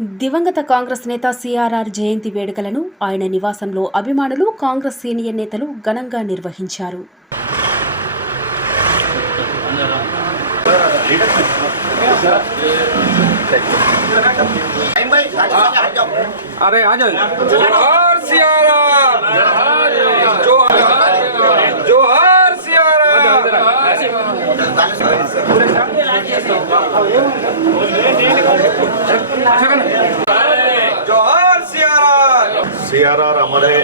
దివంగత కాంగ్రెస్ నేత సిఆర్ఆర్ జయంతి వేడుకలను ఆయన నివాసంలో అభిమానులు కాంగ్రెస్ సీనియర్ నేతలు ఘనంగా నిర్వహించారు. अरे సిఆర్ఆర్ అమరే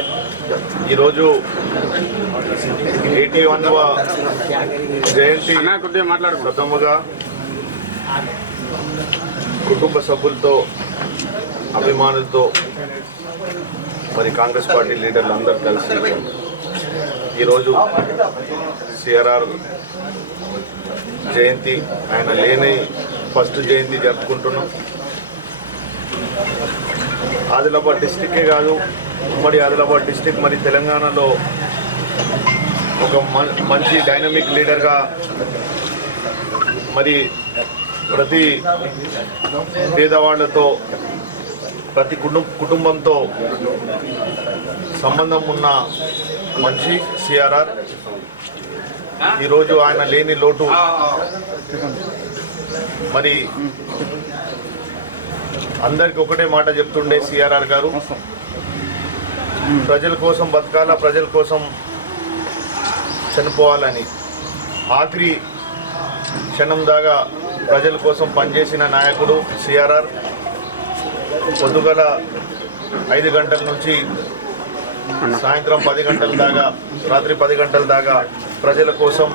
ఈరోజు ఎయిటీ వన్వ జయంతి ప్రథముగా కుటుంబ సభ్యులతో అభిమానులతో మరి కాంగ్రెస్ పార్టీ లీడర్లు అందరూ కలిసి ఈరోజు సిఆర్ఆర్ జయంతి. ఆయన లేని ఫస్ట్ జయంతి జరుపుకుంటున్నాం. ఆదిలాబాద్ డిస్టిక్కే కాదు ఉమ్మడి ఆదిలాబాద్ డిస్టిక్ మరి తెలంగాణలో ఒక మం- మంచి డైనమిక్ లీడర్గా మరి ప్రతి పేదవాళ్ళతో ప్రతి కుటుంబ కుటుంబంతో సంబంధం ఉన్న మనిషి సిఆర్ఆర్. ఈరోజు ఆయన లేని లోటు మరి అందరికి ఒకటే మాట చెప్తుండే సిఆర్ఆర్ గారు. ప్రజల కోసం బతకాలా ప్రజల కోసం చనిపోవాలని. ఆఖరి క్షణం దాకా ప్రజల కోసం పనిచేసిన నాయకుడు సిఆర్ఆర్ పొద్దుగల ఐదు గంటల నుంచి సాయంత్రం పది గంటల దాకా రాత్రి పది గంటల దాకా ప్రజల కోసం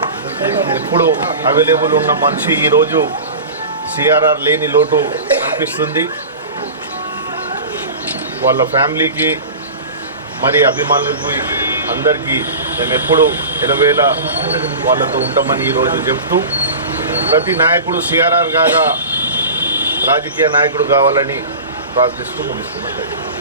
ఎప్పుడు అవైలబుల్ ఉన్న మనిషి ఈరోజు సిఆర్ఆర్ లేని లోటు కనిపిస్తుంది. వాళ్ళ ఫ్యామిలీకి మరి అభిమానులకు అందరికీ మేము ఎప్పుడూ ఎలవేళ వాళ్ళతో ఉంటామని ఈరోజు చెప్తూ ప్రతి నాయకుడు సిఆర్ఆర్ కాగా రాజకీయ నాయకుడు కావాలని ప్రార్థిస్తూ ముగిస్తున్నట్టు